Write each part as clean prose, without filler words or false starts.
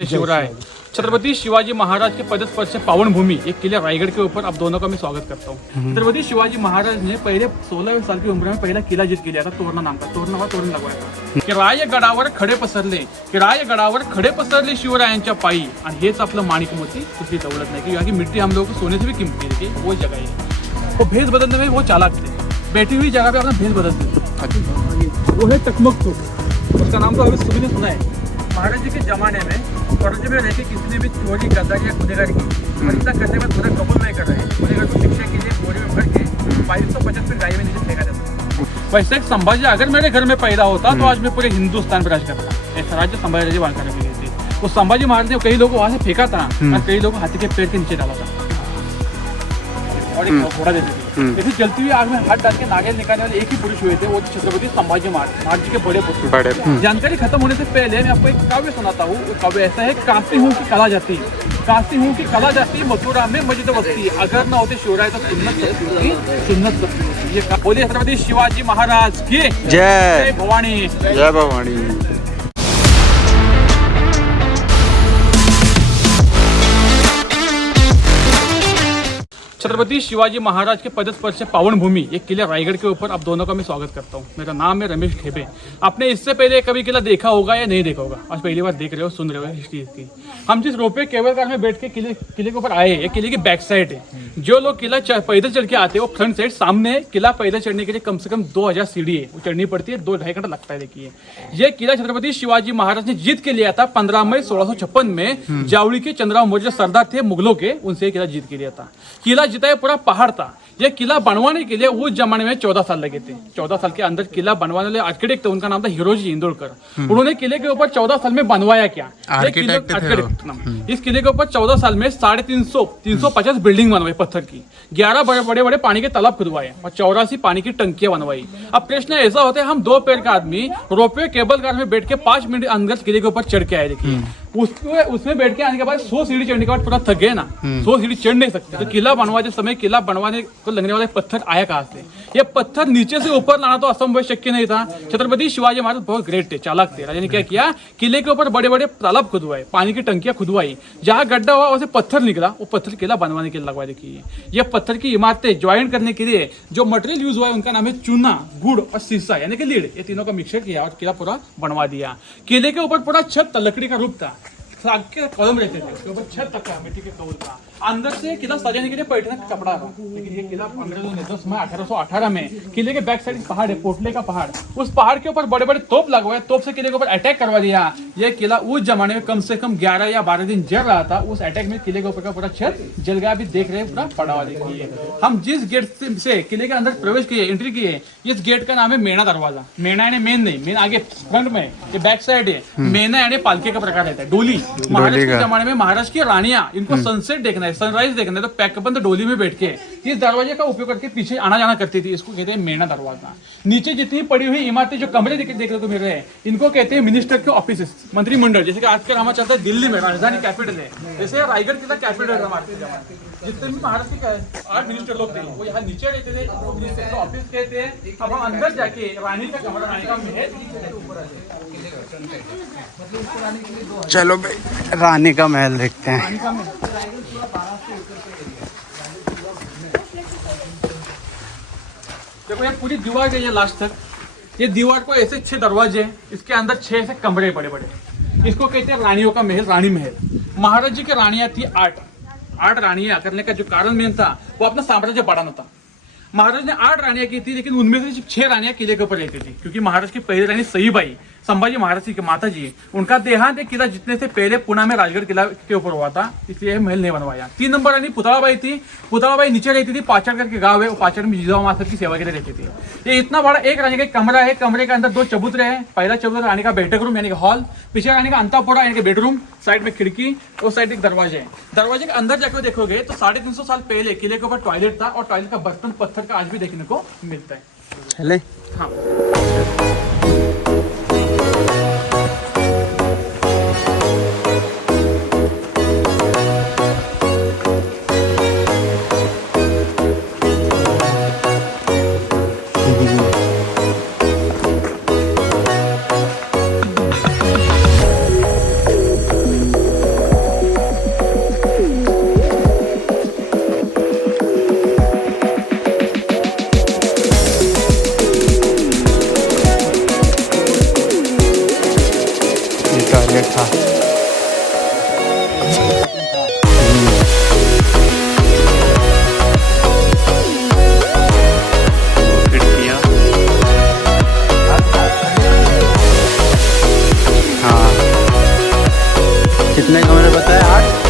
शिवराय छत्रपति शिवाजी महाराज के पदस्पर्श से पावन भूमि एक किले रायगढ़ के ऊपर। अब दोनों का मैं स्वागत करता हूँ। छत्रपति शिवाजी महाराज ने पहले 16 साल की उम्र में पहला किला जीत के लिया था, तोरणा नाम का। तोरण लगवाया था। किराय गडावर खडे पसरले शिवरायांच्या पायी, आणि हेच आपलं माणिक मोती कुठली दौलत नहीं क्योंकि मिट्टी हम लोगों को सोने से भी कीमती है। वो जगह है, वो भेद बदलने में वो चालाक थे। बैठी हुई जगह पे अपना भेद बदलते। वो है टकमक चौक, उसका नाम तो अभी सभी ने सुना है। महाराज जी के जमाने में फौज में रहकर किसी ने भी चोरी गद्दारी या खुदेगारी की, ऐसा करने में थोड़ा कबूल नहीं कर रहे हैं। खुदेगार को शिक्षा के लिए बोरी में भर के 2250 गाय में नीचे फेंका जाता। वैसे संभाजी अगर मेरे घर में पैदा होता तो आज मैं पूरे हिंदुस्तान पर राज करता। ऐसा राज्य संभाजी बांध करने के लिए थे। तो संभाजी महाराज ने कई लोगों को वहां से फेंका था और कई लोगों को हाथी के पेड़ के नीचे डाला था और एक घोड़ा देते थे। ऐसे चलती हुई आग में हाथ डाल के नारियल निकालने वाले एक ही पुरुष हुए थे, वो छत्रपति संभाजी महाराज जी के बड़े पुत्र। जानकारी खत्म होने से पहले मैं आपको एक काव्य सुनाता हूँ। काव्य ऐसा है, काशी हूँ की कला जाती, मथुरा में मस्जिद बसती, अगर न होते शिवराय तो सुन्नत होती। ये बोलिए छत्रपति शिवाजी महाराज की जय भवानी, जय भवानी। छत्रपति शिवाजी महाराज के पदस्पर्श से पावन भूमि एक किले रायगढ़ के ऊपर। अब दोनों का मैं स्वागत करता हूँ। मेरा नाम है रमेश खेबे। आपने इससे पहले कभी किला देखा होगा या नहीं देखा होगा, आज पहली बार देख रहे हो, सुन रहे हो हिस्ट्री की। हम जिस रोपवे केबल कार में बैठ के किले के ऊपर आए, ये किले की बैक साइड है। जो लोग किला पैदल चढ़ के आते हैं वो फ्रंट साइड, सामने किला पैदल चढ़ने के लिए कम से कम 2000 सीढ़ी है, वो चढ़नी पड़ती है, 2-2.5 घंटा लगता है। देखिए ये किला छत्रपति शिवाजी महाराज ने जीत के लिया था 15 मई 1656 में। जावड़ी के चंद्रराव मौर्य सरदार थे मुगलों के, उनसे किला जीत के लिया था। किला जीता पूरा पहाड़ था। ये किला बनवाने के लिए उस जमाने में 14 साल लगे थे। 14 साल के अंदर किला बनवाने वाले आर्किटेक्ट थे, उनका नाम था हिरोजी इंदोरकर। उन्होंने किले के ऊपर 14 साल में बनवाया क्या, आर्किटेक्ट। इस किले के ऊपर 14 साल में 350 बिल्डिंग बनवाई पत्थर की, 11 बड़े बड़े पानी के तालाब खुदवाए और 84 पानी की टंकियां बनवाई। अब प्रश्न ऐसा होता है, हम 2 पैर का आदमी रोपवे केबल कार में बैठ के 5 मिनट अंदर किले के ऊपर चढ़ के आए। देखिए उसमें बैठ के आने के बाद 100 सीढ़ी चढ़ने के बाद पूरा थक गए ना, 100 सीढ़ी चढ़ नहीं सकते। तो किला बनवाते समय किला बनवाने को लगने वाले पत्थर आया कहां से? ये पत्थर नीचे से ऊपर लाना तो असंभव, शक्य नहीं था। छत्रपति शिवाजी महाराज बहुत ग्रेट थे, चालाक थे। राजा ने क्या किया, किले के ऊपर बड़े बड़े तालाब खुदवाए, पानी की टंकियां खुदवाई, जहां गड्ढा हुआ वैसे पत्थर निकला, वो पत्थर किला बनवाने के लिए लगवा। देखिए ये पत्थर की इमारतें ज्वाइन करने के लिए जो मटेरियल यूज हुआ है उनका नाम है चूना, गुड़ और शीशा यानी कि लीड। ये तीनों का मिक्सचर किया और किला पूरा बनवा दिया। किले के ऊपर पूरा छत लकड़ी का रूप था, कदम रहते थे, उसके ऊपर छत तक था मिट्टी के कौल का। अंदर से किला सजाने के लिए पैठना का कपड़ा था। लेकिन ये किला 1818 में किले के बैक साइड पहाड़ है, पोटले का पहाड़, उस पहाड़ के ऊपर बड़े बड़े तोप लगवाए, तोप से किले के ऊपर अटैक करवा दिया। ये किला उस जमाने में कम से कम 11 या 12 दिन जल रहा था। उस अटैक में किले के ऊपर का पूरा छत जल गया। अभी देख रहे हैं पूरा पड़ा हुआ। देखिए हम जिस गेट से किले के अंदर प्रवेश किए, एंट्री किए, इस गेट का नाम है मेना दरवाजा। मेना यानी मेन नहीं, मेन आगे फ्रंट में, ये बैक साइड है। मेना यानी पालकी का प्रकार रहता है, डोली। महाराज के जमाने में महाराज की रानियां, इनको सनसेट देखना है, सनराइज देखना है, तो पैकबंद डोली में बैठ के इस दरवाजे का उपयोग करके पीछे आना जाना करती थी। इसको कहते हैं मेना दरवाजा। नीचे जितनी पड़ी हुई इमारतें, जो कमरे देखने को मिल रहे हैं, इनको कहते हैं मिनिस्टर के ऑफिस, मंत्रिमंडल। जैसे कि आजकल हमारा चलता है दिल्ली में, राजधानी कैपिटल है, जैसे रायगढ़ किला कैपिटल है हमारे जमाने। जितने भी महाराष्ट्र के 8 मिनिस्टर लोग थे वो यहाँ नीचे रहते थे, मिनिस्टर का ऑफिस कहते हैं। अब हम अंदर जाके रानी का कमरा, रानी का महल, चलो भाई रानी का महल देखते हैं। रानी का महल देखो, ये पूरी दीवार है, ये लास्ट तक ये दीवार को ऐसे 6 दरवाजे हैं, इसके अंदर 6 ऐसे कमरे बड़े बड़े। इसको कहते हैं रानियों का महल, रानी महल। महाराज जी की रानियां थी 8 रानियां करने का जो कारण मेन था, वो अपना साम्राज्य बढ़ाना था। महाराज ने 8 रानियां की थी, लेकिन उनमें से सिर्फ 6 रानियां किले के ऊपर रहती थी, क्योंकि महाराज की पहली रानी सईबाई, संभाजी महाराज की माता जी, उनका देहांत किला जीतने से पहले पुणे में राजगढ़ किला के ऊपर हुआ था, इसलिए महल नहीं बनवाया। 3 नंबर रानी पुतलाबाई थी। पुतलाबाई नीचे रहती थी, पाचड़ करके गाँव है, वो पाचड़ में जिजाऊ मास्टर की सेवा के लिए रहती थी। ये इतना बड़ा एक रानी का कमरा है, कमरे के अंदर 2 चबूतरे हैं। पहला चबूतरा रानी का बैठक रूम यानी कि हॉल, पीछे रानी का अंतापुरा यानी कि बेडरूम, साइड में खिड़की, और साइड एक दरवाजा है। दरवाजे के अंदर जाकर देखोगे तो 350 साल पहले किले के ऊपर टॉयलेट था, और टॉयलेट का बर्तन पत्थर का आज भी देखने को मिलता है। चले हाँ, कितने कमरे बताए? 8।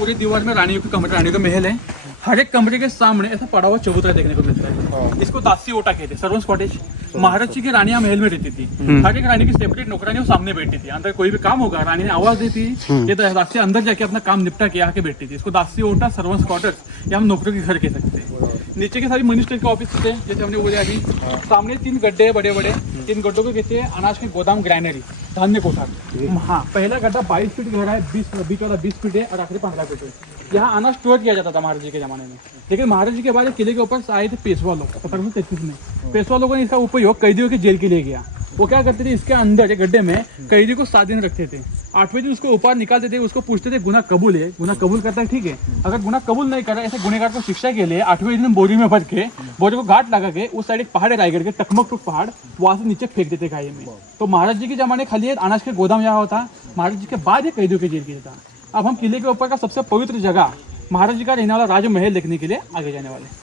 पूरी दीवार में रानियों के कमरे, रानियों का महल है। हर एक कमरे के सामने ऐसा पड़ा हुआ चबूतरा देखने को मिलता है। इसको दासी ओटा कहते हैं, सर्वेंट्स कॉटेज। महाराज जी की रानियां महल में रहती थी। हर एक रानी की सेपरेट नौकरानी वो सामने बैठती थी। अंदर कोई भी काम होगा रानी ने आवाज दी थी, ये दासी अंदर जाके अपना काम निपटा के आके बैठती थी। इसको दासी ओटा, सर्वेंट्स क्वार्टर्स या हम नौकरों के घर कह सकते हैं। नीचे के सारी मिनिस्टर के ऑफिस थे, जैसे हमने बोले अभी। सामने 3 गड्ढे हैं बड़े बड़े। 3 गड्ढों को कहते हैं अनाज के गोदाम, ग्रैनरी, धान्य कोठार। हाँ, पहला गड्ढा 22 फीट गहरा है, बीच वाला 20 फीट है और आखिरी 15 फीट है। यहाँ अनाज स्टोर किया जाता था महाराज जी के जमाने में। लेकिन महाराज जी के बाद किले के ऊपर आए थे पेशवा लोग 1733 में। पेशवा लोगों ने इसका उपयोग कैदियों की जेल के लिए किया। वो क्या करते थे, इसके अंदर एक गड्ढे में कैदी को 7 दिन रखते थे। 8वें दिन उसको ऊपर निकालते थे। उसको पूछते थे गुनाह कबूल है, गुनाह कबूल करता है, ठीक है। अगर गुनाह कबूल नहीं कर रहा, ऐसे गुनहगार को शिक्षा के लिए 8वें दिन बोरी में भर के, बोरी को घाट लगा के, उस साइड एक पहाड़ है रायगढ़ के, टकमकटुक पहाड़, वहां से नीचे फेंक देते खाई में। तो महाराज जी के जमाने खाली अनाज के गोदाम यहाँ होता। महाराज जी के बाद ये कैदियों की जेल किया था। अब हम किले के ऊपर का सबसे पवित्र जगह महाराज जी का रहने वाला राजमहल देखने के लिए आगे जाने वाले।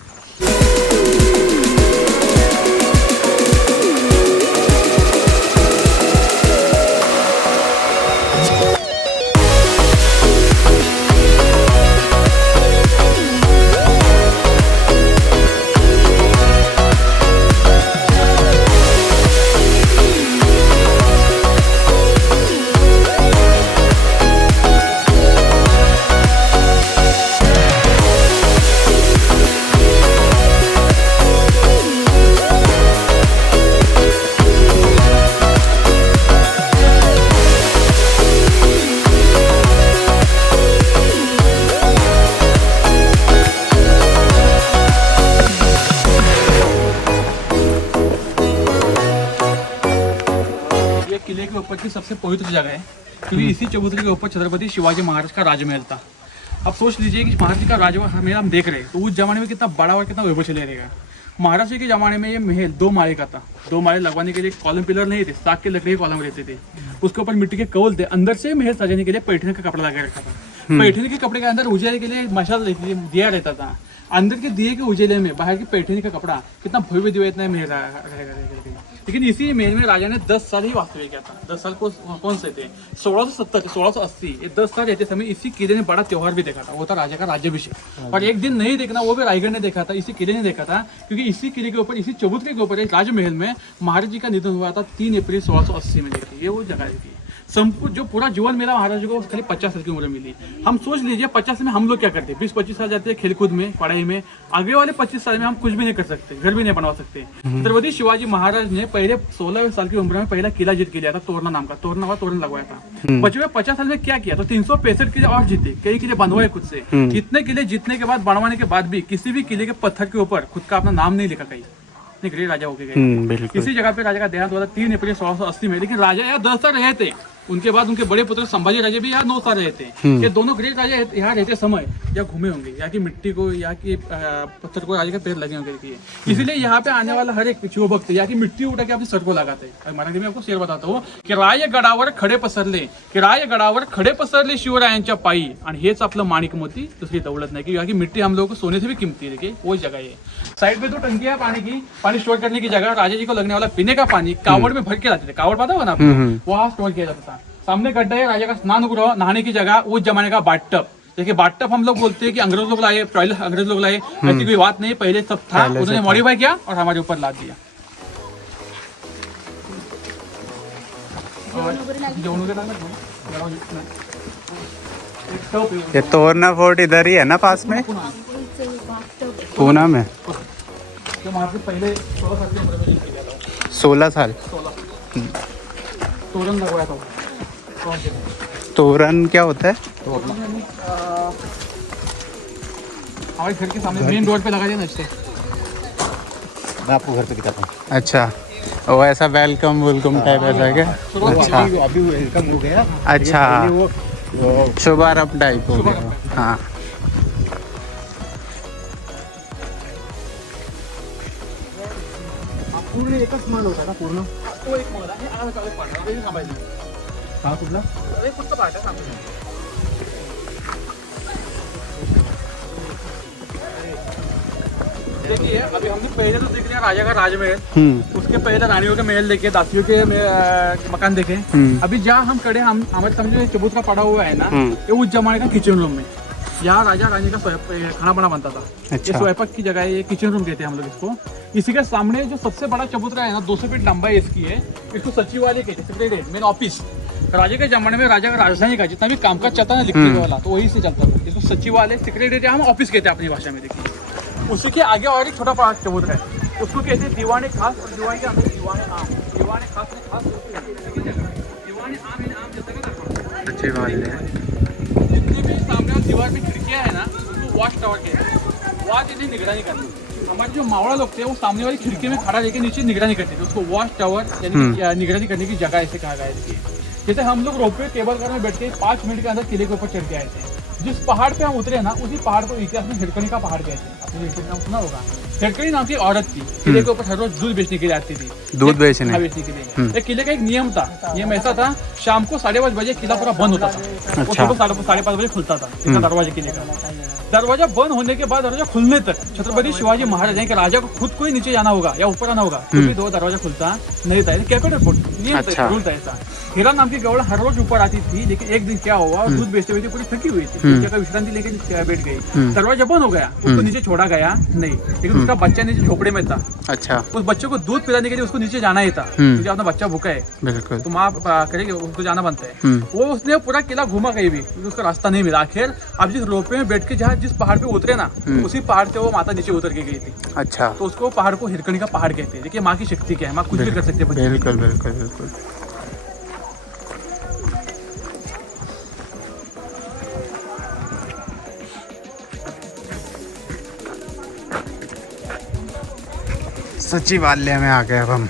किले के ऊपर की सबसे पवित्र जगह है, क्योंकि इसी चबूतरे के ऊपर छत्रपति शिवाजी महाराज का राजमहल था। अब सोच लीजिए कि महाराज जी का राजमहल हम देख रहे हैं, तो उस जमाने में कितना बड़ा और कितना वैभवशाली रहेगा। महाराज जी के जमाने में ये महल 2 माले का था। 2 माले लगवाने के लिए कॉलम पिलर नहीं थे, साग के लकड़ी के कॉलम रहते थे। उसके ऊपर मिट्टी के कौल थे। अंदर से महल सजाने के लिए पैठनी का कपड़ा लगा रखा था। पैठनी के कपड़े के अंदर उजाले के लिए मशाल दिया रहता था। अंदर के दिए के उजेले में बाहर की पैठनी का कपड़ा कितना भव्य दिव्य इतना महल रहेगा। लेकिन इसी महल में राजा ने 10 साल ही वास्तविक किया था। 10 साल कौन से थे? 1670 से 1680। ये 10 साल रहते समय इसी किले ने बड़ा त्योहार भी देखा था, वो था राजा का राज्याभिषेक। और एक दिन नहीं देखना, वो भी रायगढ़ ने देखा था, इसी किले ने देखा था। क्योंकि इसी किले के ऊपर, इसी चबूतरे के ऊपर, एक राजमहल में महाराज जी का निधन हुआ था 3 अप्रैल 1680 में। देखिए ये वो जगह थी। संपूर्ण जो पूरा जीवन मिला महाराज जी को खाली 50 साल की उम्र मिली। हम सोच लीजिए 50 में हम लोग क्या करते हैं? 20-25 साल जाते हैं खेलकूद में, पढ़ाई में। आगे वाले 25 साल में हम कुछ भी नहीं कर सकते, घर भी नहीं बनवा सकते। छत्रपति शिवाजी महाराज ने पहले 16 साल की उम्र में पहला किला जीत के लिया था, तोरना नाम का। तोरण लगवाया था। बचे हुए 50 साल में क्या किया? तो 365 किले और जीते, कई किले बनवाए खुद से। इतने किले जीतने के बाद, बनवाने के बाद भी किसी भी किले के पत्थर के ऊपर खुद का अपना नाम नहीं लिखा कहीं। ग्रेट राजा होके गए। इसी जगह पे राजा का देहांत हुआ था 3 अप्रैल 1680 में। लेकिन राजा यहाँ 10 साल रहे थे। उनके बाद उनके बड़े पुत्र संभाजी राजा भी यहाँ 9 साल रहे थे। ये दोनों ग्रेट राजा यहाँ रहते समय या घूमे होंगे, यहाँ की मिट्टी को, यहाँ की पत्थर को राजा के पैर लगे होंगे। इसीलिए यहाँ पे आने वाला हर एक शिव भक्त यहाँ की मिट्टी उठा के अपने सर को लगाते हैं। मराठी में आपको शेर बताता हूँ की राय गडावर खडे पसरले, की राय गडावर खडे पसरले शिवरायांच्या पायी, आणि हेच आपलं माणिक मोती, दुसरी दौलत नहीं। कि यहाँ की मिट्टी हम लोगों को सोने से भी कीमती है। देखिए वो जगह है। साइड में 2 टंकी है पानी की, पानी स्टोर करने की जगह। राजा जी को लगने वाला पीने का पानी कावड़ में भर के लाते थे। कावड़ पता होगा ना आपको, वहाँ स्टोर किया जाता था। सामने गड्ढा है, राजा का स्नान गृह, नहाने की जगह, उस जमाने का बाथटब। देखिए बाथटब हम लोग बोलते हैं कि अंग्रेज लोग लाए, टॉयलेट अंग्रेज लोग लाए, ऐसी कोई बात नहीं। पहले सब था, उन्होंने मॉडिफाई किया और हमारे ऊपर लाद दिया। ये तोरना फोर्ट इधर ही है ना, पास में, पूना में। पहले 16 साल की उम्र में 16 साल। 16 तोरण लगवाया था कौन से तोरण क्या होता है? हमारे घर के सामने मेन रोड पे लगा दिया ना इससे। मैं आपको घर पे दिखाता हूँ। अच्छा, वो ऐसा वेलकम वेलकम टाइप ऐसा क्या? अच्छा अभी वेलकम हो गया। अच्छा, वो शुभारंभ टाइप हो गया। हाँ, पूर्ण एकच माल होता ना पूर्ण. तो एक मला हे अलग अलग पार्ट आहे थांबायचं. हा कुठला? अरे कुठचं पार्ट आहे सांगतो. देखिए अभी हमने पहले तो देख लिया राजा का राजमहल, उसके पहले रानियों के महल देखे, दासियों के मकान देखे. अभी जहाँ हम खड़े हम हमारे समझो चबूतरा पड़ा हुआ है ना, ये उस जमाने का किचन रूम में यहाँ राजा रानी का खाना बना बनता था. अच्छा. ये स्वयंपाक की जगह है, ये किचन रूम कहते हैं हम लोग इसको. इसी के सामने जो सबसे बड़ा चबूतरा है ना 200 फीट लंबाई इसकी है, इसको सचिवालय कहते हैं, सेक्रेटरीट मेन ऑफिस. राजा के जमाने में राजा का राजधानी का जितना भी कामकाज चलता है ना लिखने वाला तो वही से चलता था. इसको सचिवालय सेक्रेटरीट हम ऑफिस कहते हैं अपनी भाषा में. देखिए उसी के आगे और एक छोटा बड़ा चबूतरा है, उसको कहते हैं दीवाने खास. और दीवाने के अंदर दीवाने आम, दीवाने खास में खास दीवाने आम है. आम जैसा का सचिवालय. जितनी भी सामने दीवार में खिड़कियां है ना उसको वॉच टावर कहते हैं. वॉच इतनी निगरानी करती है. हमारे जो मावड़ा लोग थे वो सामने वाली खिड़की में खड़ा लेके नीचे निगरानी करते थे. उसको वॉच टावर यानी निगरानी करने की जगह ऐसे कहा गया है. जैसे हम लोग रोपवे केबल कार में बैठ के 5 मिनट के अंदर किले के ऊपर चढ़ के आए थे. जिस पहाड़ पे हम उतरे ना उसी पहाड़ को इतिहास में हिरकनी का पहाड़ कहते हैं. आपने नाम सुना होगा. हिरकनी नाम की औरत थी, किले के ऊपर हर रोज दूध बेचने के लिए आती थी. दूध बेचने के लिए एक किले का एक नियम था. नियम ऐसा था शाम को 5:30 बजे किला पूरा बंद होता था. अच्छा. और 5:30 बजे खुलता था दरवाजा किले का. दरवाजा बंद होने के बाद दरवाजा खुलने तक छत्रपति शिवाजी महाराज के राजा को खुद को ही नीचे जाना होगा या ऊपर आना होगा तो भी दो दरवाजा खुलता नहीं था. कैपिटल नियम था, रूल था ऐसा. हीरा नाम की गौड़ हर रोज ऊपर आती थी, लेकिन एक दिन क्या हुआ दूध बेचते हुए पूरी थकी हुई थी, जगह विश्रांति लेकर बैठ गई. दरवाजा बंद हो गया, उसको नीचे छोड़ा गया नहीं, लेकिन उसका बच्चा नीचे झोपड़े में था. अच्छा. उस बच्चे को दूध पिलाने के लिए उसको नीचे जाना ही था, क्योंकि अपना बच्चा भूखा है. बिल्कुल. तो माँ करेगी उसको जाना बनता है. वो उसने पूरा किला घूमा कहीं भी, उसका रास्ता नहीं मिला. आखिर अब जिस रोपवे में बैठ के जहाँ जिस पहाड़ पे उतरे ना उसी पहाड़ से वो माता नीचे उतर के गई थी. अच्छा. तो उसको पहाड़ को हिरकनी का पहाड़ कहते हैं. देखिए माँ की शक्ति क्या है, माँ कुछ भी कर सकते हैं. बिल्कुल बिल्कुल बिल्कुल. सचिवालय में आ गए अब हम.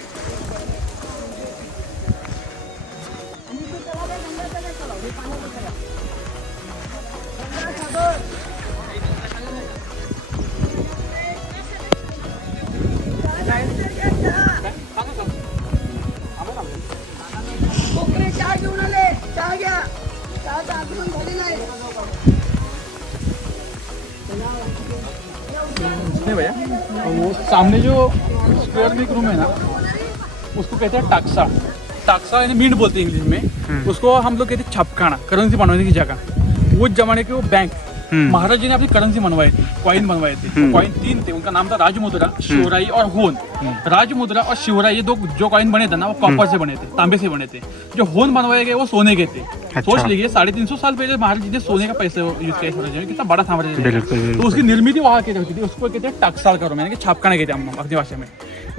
नहीं भैया, तो वो सामने जो स्क्वायर में एक रूम है ना उसको कहते हैं टाक्सा. टाक्सा यानी मीट बोलते हैं इंग्लिश में. उसको हम लोग कहते हैं छपखाना, करेंसी बनवाने की जगह. उस जमाने के वो बैंक महाराज जी ने अपनी करेंसी बनवाई थी, कॉइन बनवाए थे. कॉइन 3 थे, उनका नाम था राजमुद्रा, शिवराई और होन. राजमुद्रा और शिवराई ये दो जो कॉइन बने थे ना वो कॉपर से बने थे, तांबे से बने थे. जो होन बनवाए गए वो सोने के थे. सोच लीजिए 350 साल पहले महाराज जी ने सोने का पैसे यूज किया साम्राज्य में. कितना बड़ा साम्राज्य. तो उसकी निर्मित वहाँ की होती थी, उसको कहते हैं टक्साल करो, मैंने छापखाना कहते हैं हम अपनी भाषा में.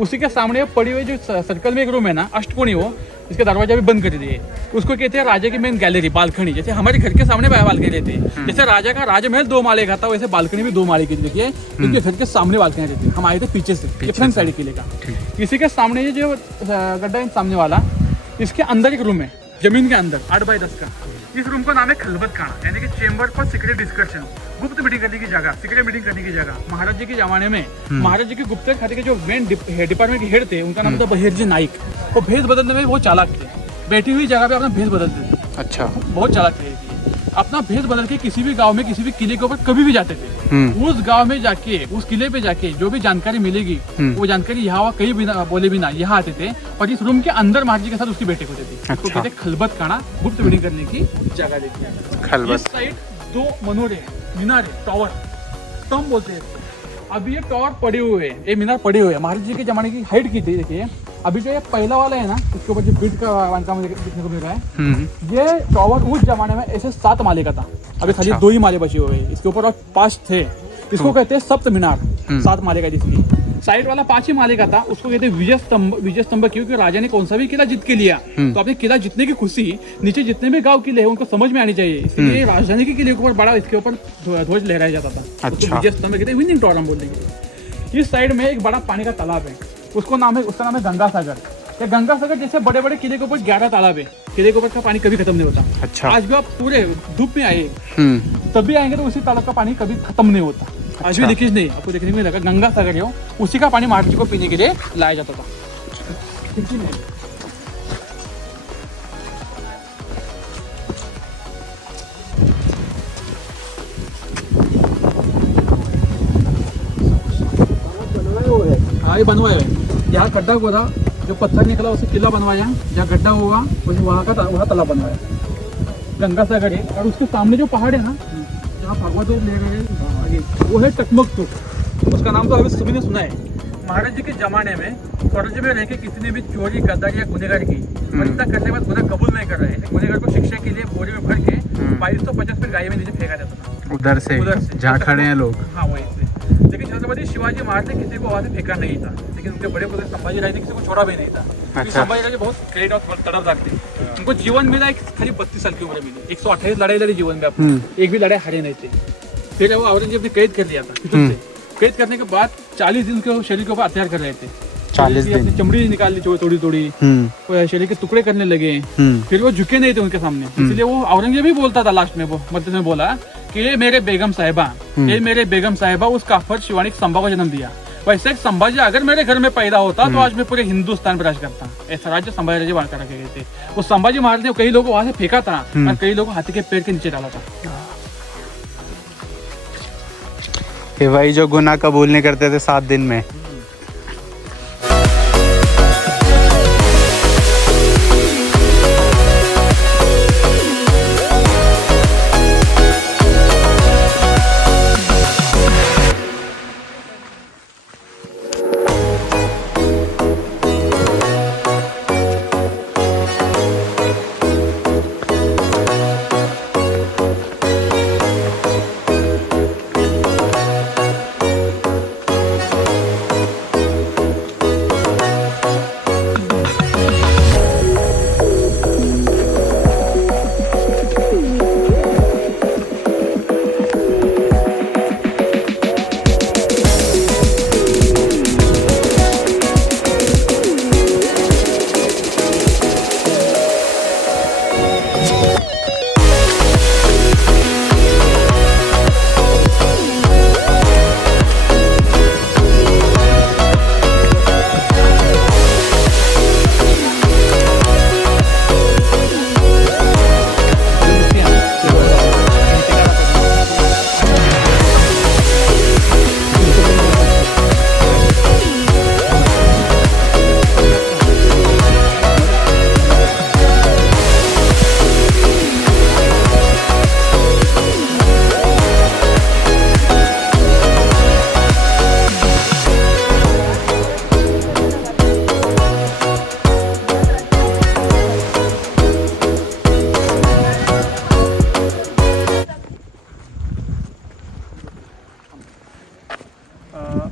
उसी के सामने पड़ी हुई जो सर्कल में एक रूम है ना अष्टकोणी, वो इसका दरवाजा भी बंद कर दिए. उसको कहते हैं राजा की मेन गैलरी, बालकनी. जैसे हमारे घर के सामने बालकनी रहती है, जैसे राजा का राजमहल 2 माले का था वैसे बालकनी भी 2 माले की. देखिए इनके घर के सामने बालकनी रहती है. हम आए थे पीछे से, फ्रंट साइड किले का. इसी के सामने ये जो गड्ढा है सामने वाला, इसके अंदर एक रूम है जमीन के अंदर 8x10 का. इस रूम का नाम है खलबत खाना, यानी कि चेंबर फॉर सीक्रेट डिस्कशन, गुप्त मीटिंग करने की जगह, सीक्रेट मीटिंग करने की जगह. महाराज जी के जमाने में महाराज जी के गुप्त खाते के जो मेन डिपार्टमेंट के हेड थे उनका नाम था बहिर्जी नाइक. वो भेद बदलने में बहुत चालाक थे. बैठी हुई जगह पे अपना भेद बदलते थे. अच्छा. बहुत चालाक थे. अपना भेद बदल के किसी भी गांव में किसी भी किले के ऊपर कभी भी जाते थे. उस गांव में जाके उस किले पे जाके जो भी जानकारी मिलेगी वो जानकारी यहाँ कहीं भी बोले बिना यहाँ आते थे. और इस रूम के अंदर महाराज जी के साथ उसकी बैठक होती थी. उसको कहते खलबत खाना, गुप्त मीटिंग करने की जगह देखी. इस साइड 2 मनोरे, मीनारे, टावर, स्तंभ बोलते हैं. अभी ये टावर पड़े हुए हैं, ये मीनार पड़े हुए हैं. महाराज जी के जमाने की हाइट की थी. देखिए अभी जो ये पहला वाला है ना इसके ऊपर जो बीट का बांधकाम देखने को मिल रहा है, ये टावर उस जमाने में ऐसे 7 माले का था. अभी खाली 2 ही माले बचे हुए हैं. इसके ऊपर और 5 थे. इसको कहते हैं सप्त मीनार, 7 माले का. जिसकी साइड वाला 5 माले का था, उसको कहते विजय स्तंभ। विजय स्तंभ क्योंकि राजा ने कौन सा भी किला जीत के लिया तो अपने किला जीतने की खुशी नीचे जितने भी गांव किले हैं उनको समझ में आनी चाहिए, इसलिए राजधानी के किले के ऊपर बड़ा इसके ऊपर ध्वज लहराया जाता था। अच्छा। तो विजय स्तंभ कहते हैं, विनिंग टॉरम बोल देंगे। इस साइड में एक बड़ा पानी का तालाब है, उसका नाम है गंगा सागर। या गंगा सागर जैसे बड़े बड़े किले के ऊपर 11 तालाब है, किले के ऊपर का पानी कभी खत्म नहीं होता। अच्छा। आज भी आप पूरे धूप में आए तब भी आएंगे तो उसी तालाब का पानी कभी खत्म नहीं होता। आज भी लीकेज नहीं, आपको देखने को लगा गंगा सागर है, उसी का पानी महाराज जी को पीने के लिए लाया जाता था। हाँ ये बनवाया है, यहाँ गड्ढा खोदा, जो पत्थर निकला उसे किला बनवाया, जहाँ गड्ढा हुआ उसे वहाँ तालाब बनवाया। गंगा सागर है और उसके सामने जो पहाड़ है ना जहाँ भगवत ले रहे हैं वो है टकमक टूक। उसका नाम तो अभी सभी ने सुना है। महाराज जी के जमाने में फौज में रह के किसी ने भी चोरी गद्दारी या गुनहगारी की और इतना करने के बाद गुनाह कबूल नहीं कर रहे हैं, गुनहगार को शिक्षा के लिए बोरे में भर के 2250 फीट गाय में नीचे फेंका जाता था। उधर से जहाँ खड़े हैं लोग। हाँ वही से। लेकिन छत्रपति शिवाजी महाराज ने किसी को वहाँ से फेंका नहीं था, लेकिन उनके बड़े पुत्र संभाजी राय ने किसी को छोड़ा भी नहीं था। क्योंकि संभाजी राय बहुत ग्रेट और तड़प रखते, उनको जीवन मिला एक खाली 32 साल की उम्र मिली, 128 लड़ाई लड़ी जीवन में अपने, एक भी लड़ाई हारे नहीं थे। फिर वो औरंगजेब ने कैद कर लिया था, कैद करने के बाद 40 दिन उनके शरीर के ऊपर हथियार कर रहे थे। 40 दिन अपनी चमड़ी निकाल ली थोड़ी, शरीर के टुकड़े करने लगे। फिर वो झुके नहीं थे उनके सामने, इसलिए वो औरंगजेब ही बोलता था लास्ट में, वो मध्य में बोला कि ये मेरे बेगम साहिबा उस काफर शिवानी संभा को जन्म दिया। वैसे संभाजी अगर मेरे घर में पैदा होता तो आज मैं पूरे हिंदुस्तान पर राज करता। ऐसा राज्य संभाजी राजे बांट कर रखे गए थे। वो संभाजी महाराज ने कई लोगों को वहां से फेंका था और कई लोगों को हाथी के पैर के नीचे डाला था। कि भाई जो गुनाह कबूल नहीं करते थे 7 दिन में।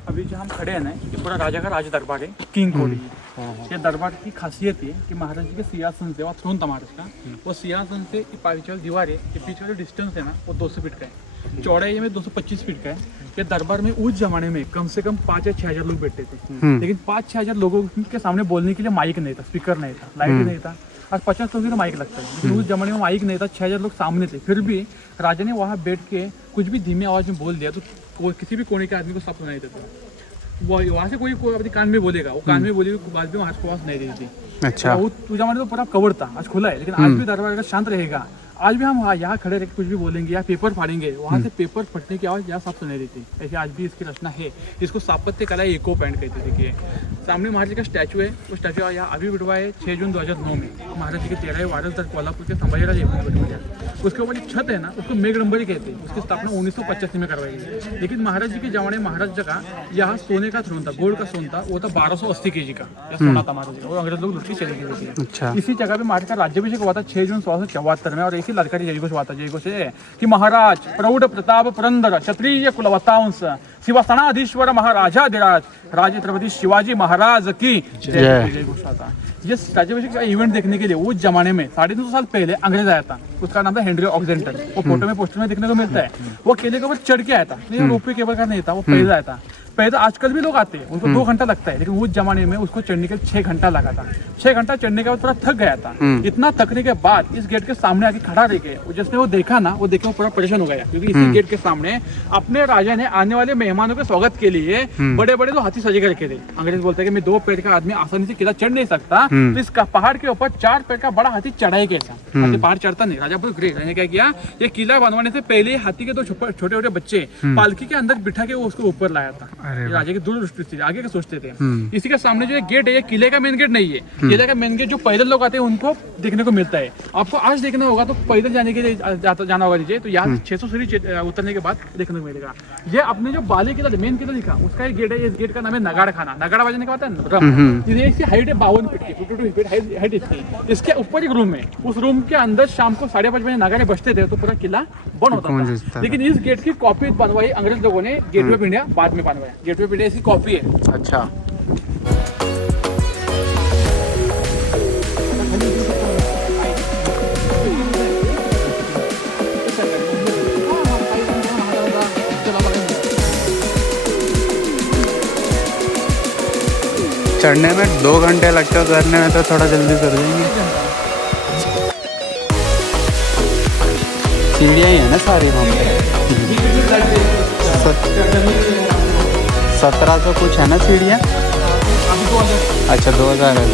अभी जो हम खड़े हैं ना ये पूरा राजा का राज दरबार है, किंग कोडी। ये दरबार की खासियत है कि महाराज जी के सिंहासन से, वहाँ थ्रोन था महाराज का, वो सिंहासन से पाँच दीवार है, ये पीछे का जो डिस्टेंस है ना वो 200 फीट का है, चौड़ाई में 225 फीट का है। ये दरबार में उस जमाने में कम से कम 5 या 6 हजार लोग बैठते थे, लेकिन 5-6 हजार लोगों के सामने बोलने के लिए माइक नहीं था, स्पीकर नहीं था, लाइट नहीं था। आज 50 लोग तो माइक लगता है, लेकिन उस जमाने में माइक नहीं था, 6 हजार लोग सामने थे। फिर भी राजा ने वहाँ बैठ के कुछ भी धीमी आवाज में बोल दिया तो किसी भी कोने के आदमी को सब सुनाई देता। वो वहाँ से कोई अपने कान में बोलेगा, वो कान में बोलेगी, बाद में आज को आवाज नहीं देती थी। अच्छा। वो उस जमाने तो पूरा कवर था, आज खुला है, लेकिन आज भी दरबार अगर शांत रहेगा, आज भी हम यहाँ खड़े रह कुछ भी बोलेंगे या पेपर फाड़ेंगे, वहाँ से पेपर फटने की आवाज़ यहाँ साफ सुनाई देती है। ऐसे आज भी इसकी रचना है, इसको स्थापत्य कला इको पॉइंट कहते थे कि सामने महाराज जी का स्टैचू है, वो स्टैचू यहाँ अभी बिठवा है 6 जून 2009 में। महाराज जी के 13वें वारस दर कोल्हापुर के संभाजीराजे बिठवाया। उसके ऊपर जो छत है ना, उसको मेघडंबरी कहते हैं। उसकी स्थापना 1985 में करवाई गई। लेकिन महाराज जी के जमाने महाराज जी का यहाँ सोने का थ्रोन था, गोल्ड का सोन था, वो था 1280 kg का, यह सोना था महाराज जी का। वो अंग्रेज लोग लुटके चले गए थे। अच्छा। इसी जगह पे महाराज का राज्याभिषेक हुआ था 6 जून 1674 में। और इसी लड़कारी जयघोष हुआ था। जयघोष है कि महाराज प्रौढ़ प्रताप पुरंदर क्षत्रिय कुलवतांश शिवासनाधीश्वर महाराजाधिराज राजे छत्रपति शिवाजी महाराज की जय घोष था। ये राज्याभिषेक का इवेंट देखने के लिए उस जमाने में 350 साल पहले अंग्रेज आया था। उसका नाम था हेनरी ऑक्जेंटर। वो फोटो में पोस्टर में देखने को मिलता है। वो केले के ऊपर चढ़ के आया था, रोपवे केबल का नहीं था, वो पहले आया था। पहले आजकल भी लोग आते हैं, उनको 2 घंटा लगता है, लेकिन उस जमाने में उसको चढ़ने के 6 घंटा लगा था। 6 घंटा चढ़ने के बाद थोड़ा थक गया था। इतना थकने के बाद इस गेट के सामने आके खड़ा रह गया। जिसने वो देखा ना, वो देखे वो पूरा परेशान हो गया, क्योंकि इसी गेट के सामने अपने राजा ने आने वाले मेहमानों के स्वागत के लिए बड़े बड़े 2 हाथी सजे के रखे थे। अंग्रेज बोलते हैं कि मैं 2 पैर का आदमी आसानी से किला चढ़ नहीं सकता, तो इस पहाड़ के ऊपर 4 पैर का बड़ा हाथी चढ़ाई कैसा, हाथी पहाड़ चढ़ता नहीं। राजा बहुत ग्रेट ने क्या किया, ये किला बनवाने से पहले हाथी के 2 छोटे छोटे बच्चे पालकी के अंदर बिठा के वो उसको ऊपर लाया था। राजा की दूर आगे के सोचते थे। इसी के सामने जो ये गेट है, ये किले का मेन गेट नहीं है। किले का मेन गेट जो पैदल लोग आते हैं उनको देखने को मिलता है। आपको आज देखना होगा तो पैदल जाने के लिए जाना होगा नीचे, तो यहाँ 600 सीढ़ी उतरने के बाद देखने को मिलेगा। ये अपने जो बाली किला मेन किला दिखा, उसका एक गेट है। इस गेट का नाम है नगाड़ा खाना। नगाड़ा बजाने का आता है। इसकी हाइट है 52 फीट की, 52 फीट हाइट इसकी। इसके ऊपर एक रूम है, उस रूम के अंदर शाम को 5:30 बजे नगाड़े बजते थे तो पूरा किला बंद होता था। लेकिन इस गेट की कॉपी बनवाई अंग्रेज लोगों ने, गेटवे ऑफ इंडिया बाद में बनवाया। गेटवे ऑफ इंडिया इसकी कॉपी है। अच्छा। चढ़ने में 2 घंटे लगते हैं, उतरने में तो थोड़ा जल्दी उतर जाएंगे। सीढ़ियाँ ही है ना सारी वहाँ पे। 1700 कुछ है ना सीढ़ियाँ। अच्छा 2000 है।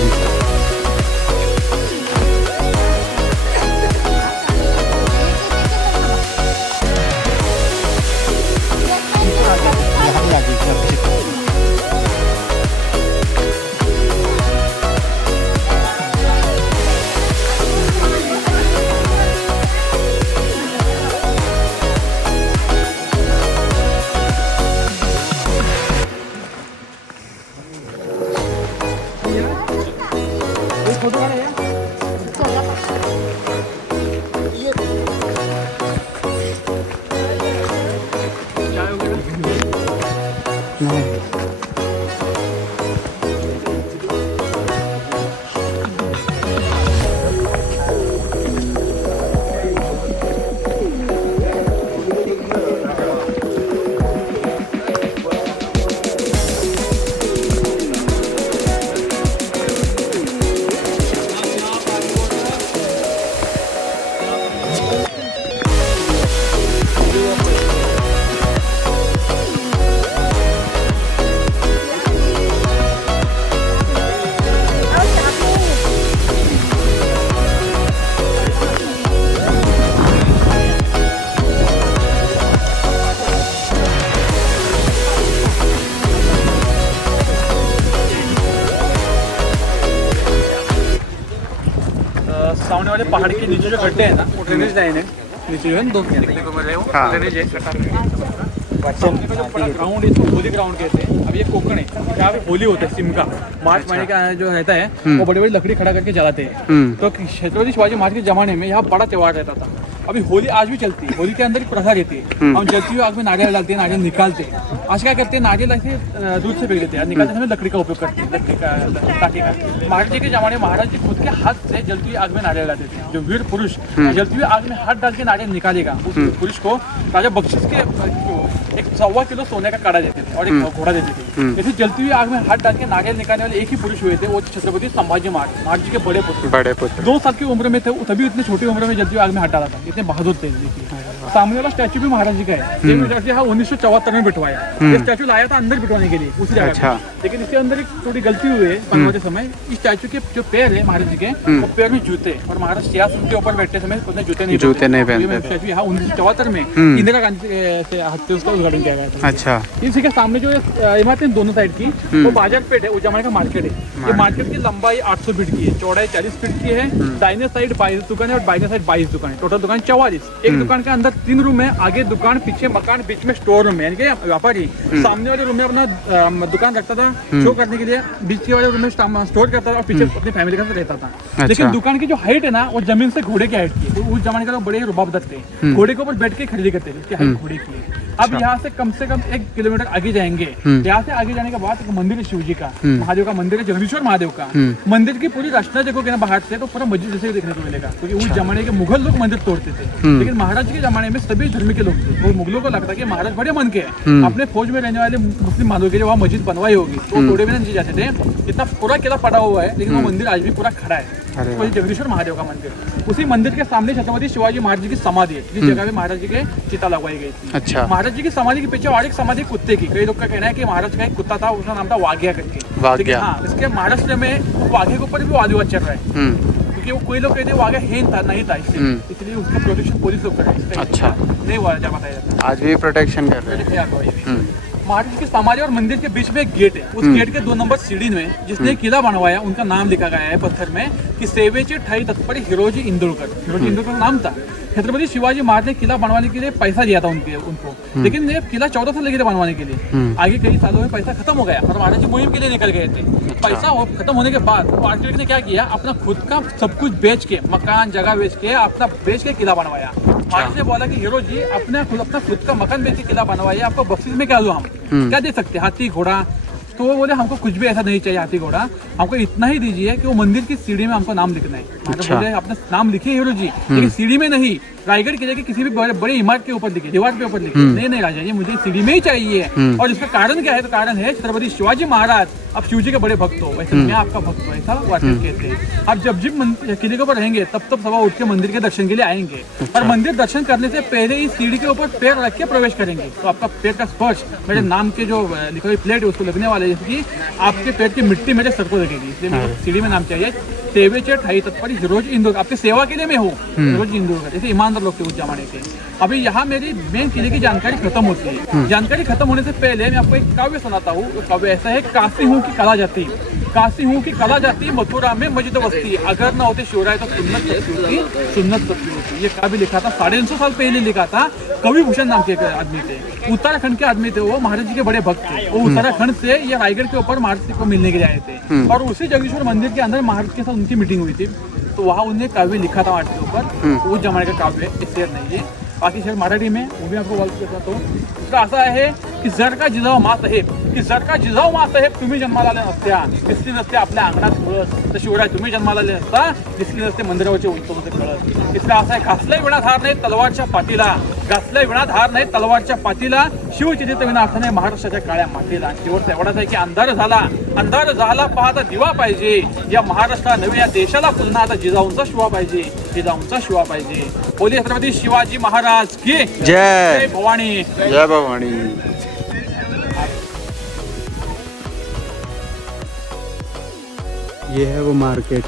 सामने वाले पहाड़ के नीचे जो गड्ढे है ना, वो ड्रेनेज लाइन है। नीचे जो है 2 देखने को मिल रहे हो, ड्रेनेज है। सामने का जो बड़ा ग्राउंड है इसको होली ग्राउंड कहते हैं। अब ये कोकण है, यहाँ पे होली होता है सिम का। मार्च महीने का जो रहता है वो बड़ी बड़ी लकड़ी खड़ा करके जलाते हैं। तो छत्रपति शिवाजी महाराज के जमाने में यहाँ बड़ा त्योहार रहता था। अभी होली आज भी चलती है। होली के अंदर एक प्रथा रहती है, हम जलती हुई आग में नारियल डालते हैं, नारियल निकालते हैं। आज क्या करते हैं, नारियल ऐसे दूध से फेंक देते हैं, निकालते समय लकड़ी का उपयोग करते हैं, लकड़ी का टाटी का। महाराज जी के जमाने में महाराज जी खुद के हाथ से जलती हुई आग में नारियल डालते थे। जो वीर पुरुष जलती हुई आग में हाथ डाल के नारियल निकालेगा, उस पुरुष को राजा बख्शिश के 1.25 किलो सोने का काढ़ा देते थे और एक घोड़ा देते थे। ऐसे जलती हुई आग में हाथ डाल के नारियल निकालने वाले एक ही पुरुष हुए थे, वो छत्रपति संभाजी महाराज जी के बड़े पुत्र। 2 साल की उम्र में थे, तभी इतने छोटी उम्र में जलती हुई आग में हाथ डाला था। इतने बहादुर थे। सामने वाला स्टैचू भी महाराज जी का है। ये महाराज जी हाँ 1974 में बिठवाया। ये स्टैचू लाया था अंदर बिठवाने के लिए उसी जगह अच्छा। पे। लेकिन इसके अंदर एक थोड़ी गलती हुई है बनवाते समय। इस स्टैचू के जो पैर है महाराज जी के, वो पैर में जूते, और महाराज सिंहासन के ऊपर बैठते समय उन्हें जूते नहीं पहनते। स्टैचू यहाँ 1974 में इंदिरा गांधी से हाथ से उसका उद्घाटन किया गया था। अच्छा। इसी के सामने जो इमारत है दोनों साइड की, वो बाजार पेट है, उस जमाने का मार्केट है। ये मार्केट की लंबाई 800 फीट की है, चौड़ाई 40 फीट की है। दाहिने साइड 22 दुकान है और बाइने साइड 22 दुकान है, टोटल दुकान 44। एक दुकान के अंदर 3 रूम है, आगे दुकान, पीछे मकान, बीच में स्टोर रूम है, यानी कि व्यापारी सामने वाले रूम में अपना दुकान रखता था शो करने के लिए, बीच वाले रूम में स्टोर करता था और पीछे अपनी फैमिली का रहता था। लेकिन दुकान की जो हाइट है ना, वो जमीन से घोड़े की हाइट की है। उस जमाने का लोग बड़े रुबाबदत्त थे, घोड़े के ऊपर बैठ के खरीदी करते थे, उसकी हाइट घोड़े की है। अब यहाँ से कम 1 किलोमीटर आगे जाएंगे। यहाँ से आगे जाने के बाद एक मंदिर है शिव जी का, महादेव का मंदिर है, जगदीश्वर महादेव का। मंदिर की पूरी रचना देखोगे ना बाहर से, तो पूरा मस्जिद जैसे देखने को मिलेगा, क्योंकि उस जमाने के मुगल लोग मंदिर तोड़ते थे। लेकिन महाराज के जमाने में सभी धर्म के लोग थे, और मुगलों को लगता कि महाराज बड़े मन के हैं, अपने फौज में रहने वाले मुस्लिम मानव के लिए वहाँ मस्जिद बनवाई होगी, तो तोड़े भी नहीं जाते थे। इतना पूरा किला पड़ा हुआ है, लेकिन वो मंदिर आज भी पूरा खड़ा है। वही जगदीश्वर महादेव का मंदिर। उसी मंदिर के सामने छत्रपति शिवाजी महाराज जी की समाधि है, जिस जगह पे महाराज जी के चिता लगवाई गई थी। अच्छा। महाराज जी की समाधि के पीछे और एक समाधि कुत्ते की। कई लोग का कहना है कि महाराज का एक कुत्ता था, उसका नाम था वाघिया करके। वाघिया। हाँ, इसके महाराष्ट्र में वाघे के ऊपर भी वादविवाद चल रहा है, क्योंकि वो कोई लोग कहते हैं वाघा हेन था, नहीं था, इसलिए उसका प्रोटेक्शन पुलिस लोग कर रहे हैं। अच्छा। नहीं हुआ जा बताया जाता, आज भी प्रोटेक्शन कर रहे हैं। महाराज जी की समाधि और मंदिर के बीच में एक गेट है। उस गेट के 2 नंबर सीढ़ी में जिसने किला बनवाया, उनका नाम लिखा गया है पत्थर में कि सेवेचे ठाई तत्पर हिरोजी इंदुरकर। हिरोजी इंदुरकर नाम था। छत्रपति शिवाजी महाराज ने किला बनवाने के लिए पैसा दिया था उनको, लेकिन ये किला 14 साल लगे थे बनवाने के लिए। आगे कई सालों में पैसा खत्म हो गया और महाराज जी मुहिम के लिए निकल गए थे। पैसा खत्म होने के बाद वो आर्किटेक्ट ने क्या किया, अपना खुद का सब कुछ बेच के, मकान जगह बेच के, अपना बेच के किला बनवाया। महाराज ने बोला कि हीरो जी अपना खुद का मकान बेच के किला बनवाइए, आपको बख्शीश में क्या दो, हम क्या दे सकते, हाथी घोड़ा। तो वो बोले हमको कुछ भी ऐसा नहीं चाहिए हाथी घोड़ा, हमको इतना ही दीजिए कि वो मंदिर की सीढ़ी में हमको नाम लिखना है। मतलब बोले अपना नाम लिखिए हीरो जी, लेकिन सीढ़ी में नहीं, रायगढ़ किले के किसी भी बड़े इमारत के ऊपर लिखिए, दीवार के ऊपर लिखिए। नहीं राजा जी, मुझे सीढ़ी में ही चाहिए। और इसका कारण क्या है, तो कारण है छत्रपति शिवाजी महाराज अब शिव जी के बड़े भक्त हो, वैसे मैं आपका भक्त हूँ, ऐसा वो कहते हैं। अब जब किले के ऊपर रहेंगे तब सवा उठ के मंदिर के दर्शन के लिए आएंगे, और मंदिर दर्शन करने से पहले ही सीढ़ी के ऊपर पैर रख के प्रवेश करेंगे। तो आपका पैर का स्पर्श मेरे नाम के जो लिखी हुई प्लेट है उसको लगने वाले, जैसे कि आपके पैर की मिट्टी मेरे सर को लगेगी, इसलिए मेरे सीढ़ी में नाम चाहिए सेवेचे ठाई तत्परी हिरोज इंदौर। आपकी सेवा के लिए मैं हूँ हिरोज इंदौर, जैसे ईमानदार लोग थे उस जमाने के। अभी यहाँ मेरी मेन किले की जानकारी खत्म होती है। जानकारी खत्म होने से पहले मैं आपको एक काव्य सुनाता हूँ। काव्य ऐसा है, काशी हूँ कि कला जाती, काशी हूँ कि कला जाती, मथुरा में मस्जिद बस्ती, अगर ना होते शिवराय तो सुन्नत सत्य होती। ये काव्य लिखा था 350 साल पहले लिखा था, कवि भूषण नाम के आदमी थे, उत्तराखंड के आदमी थे, वो महाराज जी के बड़े भक्त थे। वो उत्तराखंड से ये रायगढ़ के ऊपर महाराज जी को मिलने के लिए आए थे, और उसी जगदीश्वर मंदिर के अंदर महाराज के साथ उनकी मीटिंग हुई थी। तो वहाँ उन्हें काव्य लिखा था महाराज के ऊपर, वो जमाने का काव्य है, शेर नहीं है। बाकी शेर मराठी में वो भी आपको बोल करता हूँ। उसका असा आहे की जर का जिजाऊ मासाहेब, की जर का जिजाऊ मासाहेब तुम्ही जन्माला आले नसत्या, दिसली नसते आपल्या अंगणात तुळस, तर शिवराय तुम्ही जन्माला आले नसता, दिसली नसते मंदिरावरचे उंचवरचे कळस. इसला असा आहे, घासलाय विणा धार नाही तलवारच्या पाठीला, घासलाय विणा धार नाही तलवारच्या पाठीला, शिवचितित विना अर्थ नाही महाराष्ट्राच्या काळ्या मातीला. शेवटचा एवढाच आहे की अंधार झाला पाहता दिवा पाहिजे, या महाराष्ट्रा नव्हे या देशाला पुन्हा आता जिजाऊंचा शिवा पाहिजे, जिजाऊंचा शिवा पाहिजे. बोलिए छत्रपती शिवाजी महाराज की जय भवानी, जय भवानी. ये है वो मार्केट,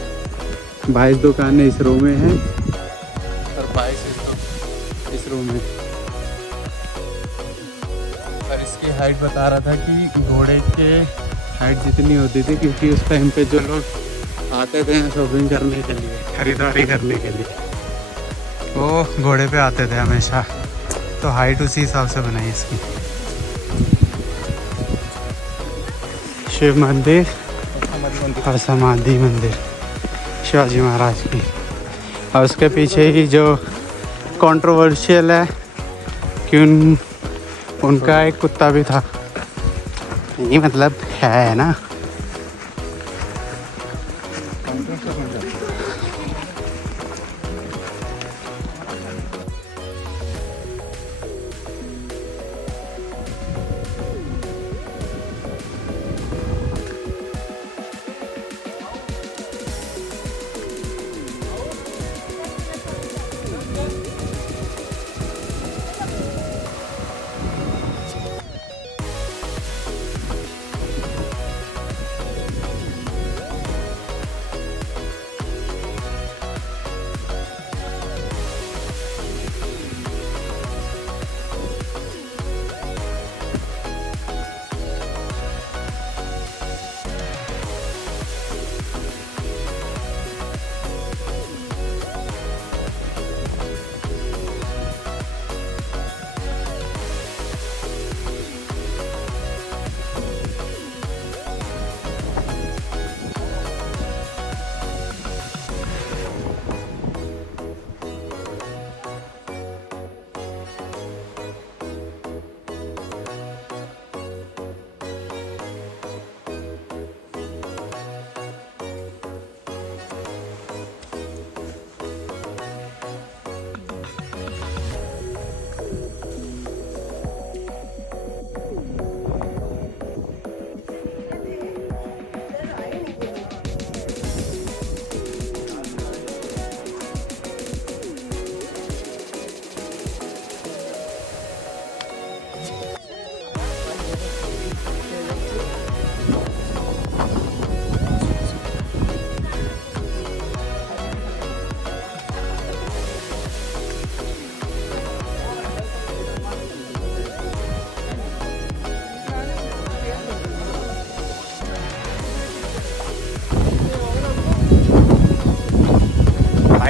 22 दुकानें इस रो में हैं और 22 इस रो में. और इसकी हाइट बता रहा था कि घोड़े के हाइट जितनी होती थी, क्योंकि उस टाइम पे जो लोग आते थे शॉपिंग करने के लिए, खरीदारी करने के लिए, वो घोड़े पे आते थे हमेशा, तो हाइट उसी हिसाब से बनाई इसकी. शिव मंदिर और समाधि मंदिर शिवाजी महाराज की, और उसके पीछे ही जो कंट्रोवर्शियल है कि उनका एक कुत्ता भी था, ये मतलब है ना.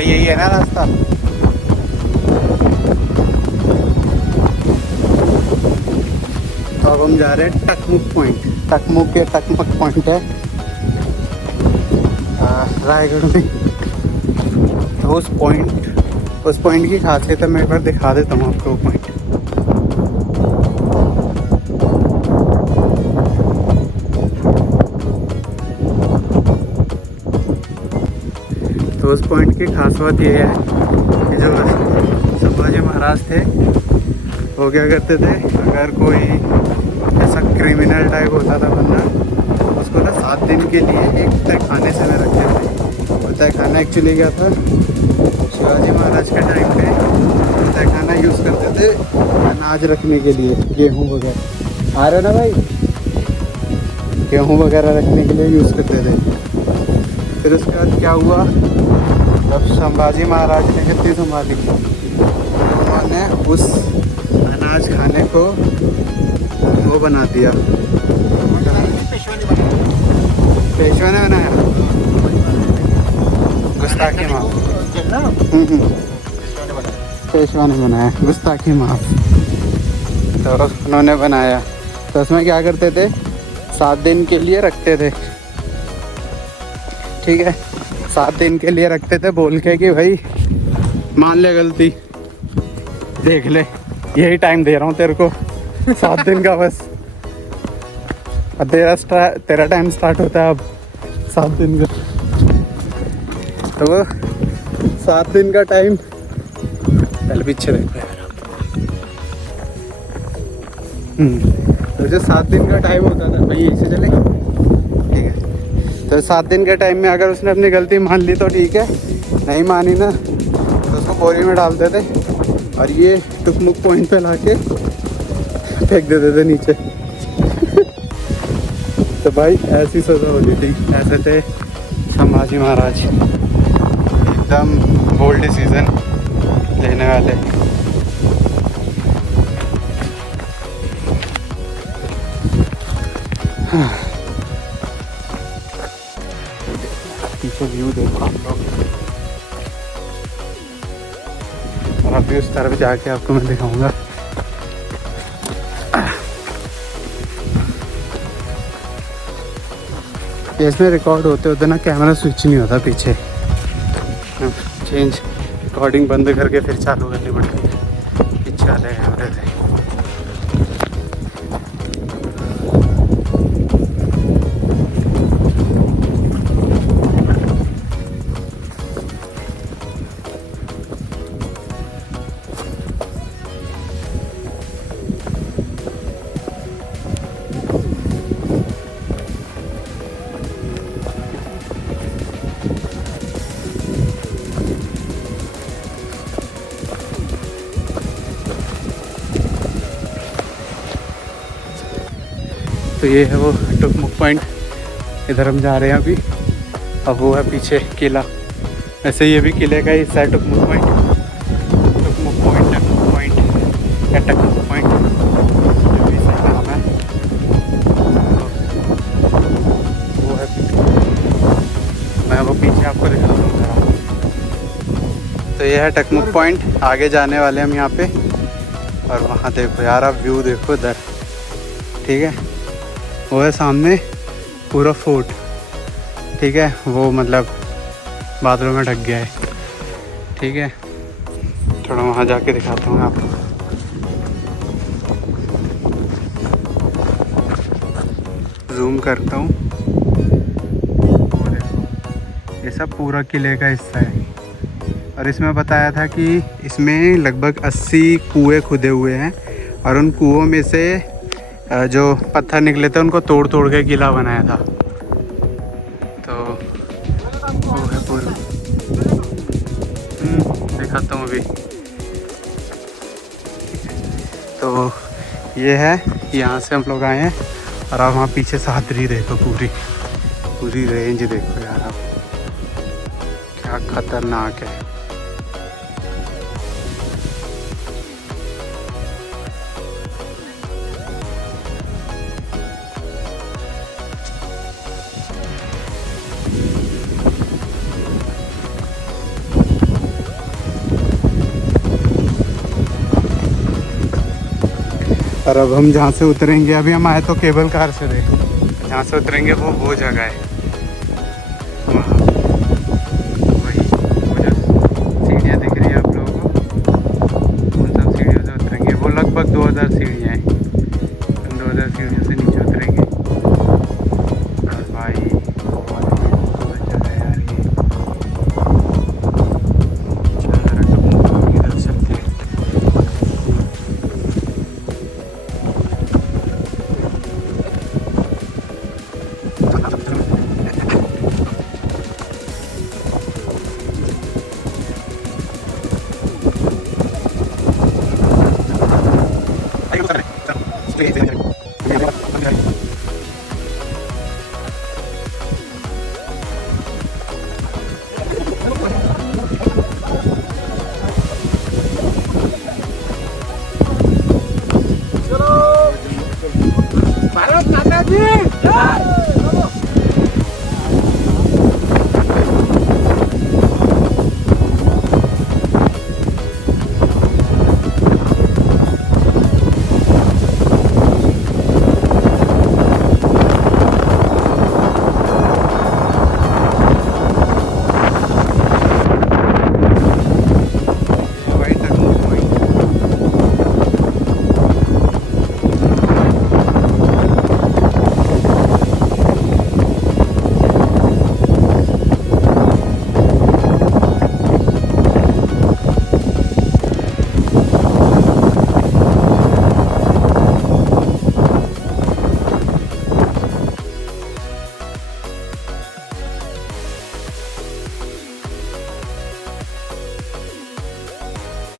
भाई यही है ना रास्ता? तो अब हम जा रहे हैं टकमुक पॉइंट। टकमुक या टकमक पॉइंट है रायगढ़ में। तो उस पॉइंट की खासियत है, मैं एक बार दिखा देता हूँ आपको वो पॉइंट। तो उस पॉइंट की खास बात ये है कि जो संभाजी महाराज थे वो क्या करते थे, अगर कोई ऐसा क्रिमिनल टाइप होता था बंदा, उसको ना 7 दिन के लिए एक तहखाने से में रखते थे। वो तहखाना एक्चुअली क्या था, शिवाजी महाराज के टाइम पे तहखाना यूज़ करते थे अनाज रखने के लिए, गेहूँ वगैरह। आ रहे ना भाई? गेहूँ वगैरह रखने के लिए यूज़ करते थे। फिर उसके बाद क्या हुआ, जब संभाजी महाराज ने गद्दी संभाली तो उन्होंने उस अनाज खाने को वो बना दिया, पेशवा ने बनाया, गुस्ताखी माफ। पेशवा ने बनाया, गुस्ताखी माफ। तो उन्होंने बनाया, तो उसमें क्या करते थे, 7 दिन के लिए रखते थे। ठीक है, 7 दिन के लिए रखते थे, बोल के कि भाई मान ले गलती, देख ले, यही टाइम दे रहा हूँ तेरे को 7 दिन का बस। अब तेरा टाइम स्टार्ट होता है अब 7 दिन का। तो वो 7 दिन का टाइम, पहले पीछे देखो यार। तो जो 7 दिन का टाइम होता था, भाई यहीं से चलेगा, ठीक है। तो 7 दिन के टाइम में अगर उसने अपनी गलती मान ली तो ठीक है, नहीं मानी ना तो उसको बोरी में डालते थे और ये टुकमुक पॉइंट पे लाके फेंक देते थे नीचे। तो भाई ऐसी सजा होती थी। ऐसे थे संभाजी महाराज, एकदम बोल्ड डिसीजन लेने वाले। पीछे व्यू देखो आप लोग, और अभी उस तरफ जाके आपको मैं दिखाऊंगा। इसमें रिकॉर्ड होते होते ना कैमरा स्विच नहीं होता पीछे, चेंज रिकॉर्डिंग बंद करके फिर चालू करनी पड़ती है पीछे वाले कैमरे से। तो ये है वो टुकमुक पॉइंट, इधर हम जा रहे हैं अभी। अब वो है पीछे किला, वैसे ये भी किले का हिस्सा है टुकमुक पॉइंट। टुकमुक पॉइंट या टकमुक पॉइंट, जो भी सही नाम है। वो है, मैं वो पीछे आपको दिखाता हूँ जरा। तो ये है टकमुक पॉइंट, आगे जाने वाले हम यहाँ पे। और वहाँ देखो यार, आप व्यू देखो इधर, ठीक है। वो है सामने पूरा फोर्ट, ठीक है, वो मतलब बादलों में ढक गया है, ठीक है। थोड़ा वहाँ जाके दिखाता हूँ आपको। जूम करता हूँ, वो देखो, ये सब पूरा किले का हिस्सा है। और इसमें बताया था कि इसमें लगभग 80 कुएँ खुदे हुए हैं, और उन कुओं में से जो पत्थर निकले थे उनको तोड़ तोड़ के किला बनाया था। तो वो है पूरा, दिखाता हूँ अभी। तो ये है, यहाँ से हम लोग आए हैं। और आप वहाँ पीछे सादरी देखो, पूरी रेंज देखो यार आप, क्या खतरनाक है। और अब हम जहाँ से उतरेंगे, अभी हम आए तो केबल कार से थे, जहाँ से उतरेंगे वो जगह है वहाँ, वही वो जो सीढ़ियाँ दिख रही है आप लोगों को, उन सब सीढ़ियों से उतरेंगे। वो लगभग 2000 सीढ़ियाँ हैं, हम 2000 सीढ़ियों से नीचे उतरेंगे। और भाई बहुत खूबसूरत जगह है यार ये। चल जरा इधर चलते हैं।